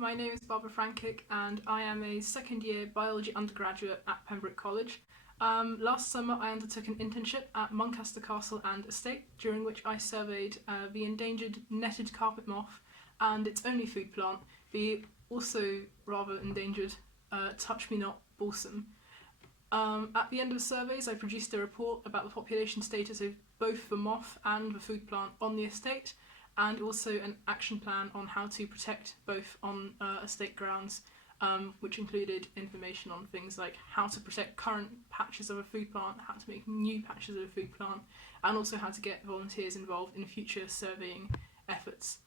my name is Barbara Francik and I am a second year biology undergraduate at Pembroke College. Last summer I undertook an internship at Muncaster Castle and Estate, during which I surveyed the endangered netted carpet moth and its only food plant, the also rather endangered touch-me-not balsam. At the end of the surveys I produced a report about the population status of both the moth and the food plant on the estate, and also an action plan on how to protect both on estate grounds, which included information on things like how to protect current patches of a food plant, how to make new patches of a food plant, and also how to get volunteers involved in future surveying efforts.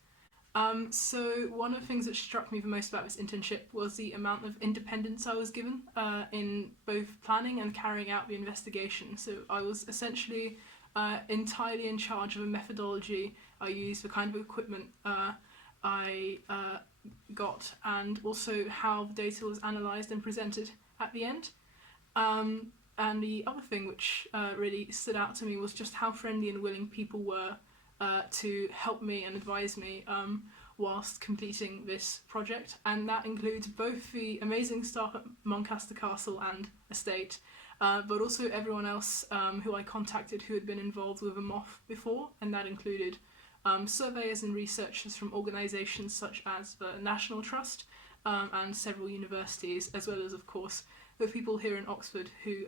So one of the things that struck me the most about this internship was the amount of independence I was given in both planning and carrying out the investigation. So I was essentially entirely in charge of a methodology I used, the kind of equipment I got, and also how the data was analysed and presented at the end. And the other thing which really stood out to me was just how friendly and willing people were to help me and advise me whilst completing this project, and that includes both the amazing staff at Muncaster Castle and Estate, but also everyone else who I contacted who had been involved with a moth before, and that included surveyors and researchers from organisations such as the National Trust and several universities, as well as, of course, the people here in Oxford who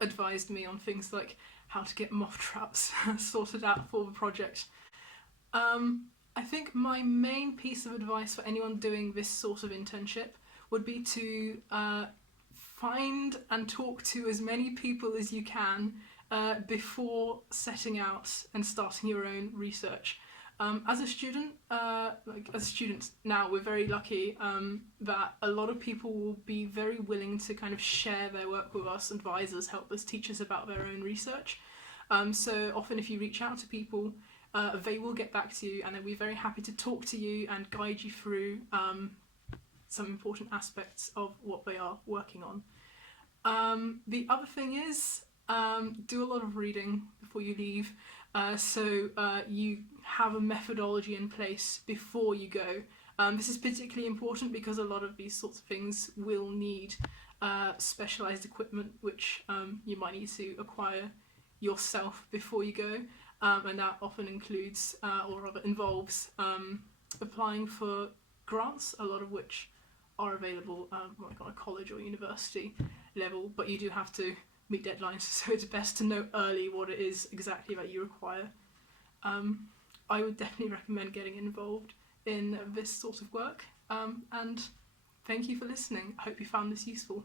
advised me on things like how to get moth traps sorted out for the project. I think my main piece of advice for anyone doing this sort of internship would be to find and talk to as many people as you can before setting out and starting your own research. As a student, now, we're very lucky that a lot of people will be very willing to kind of share their work with us, advisors, help us, teach us about their own research. So often if you reach out to people, they will get back to you and they'll be very happy to talk to you and guide you through some important aspects of what they are working on. The other thing is, do a lot of reading before you leave, so you have a methodology in place before you go. This is particularly important because a lot of these sorts of things will need specialised equipment which you might need to acquire yourself before you go, and that often includes or rather involves applying for grants, a lot of which are available like on a college or university level, but you do have to meet deadlines, so it's best to know early what it is exactly that you require. I would definitely recommend getting involved in this sort of work, and thank you for listening. I hope you found this useful.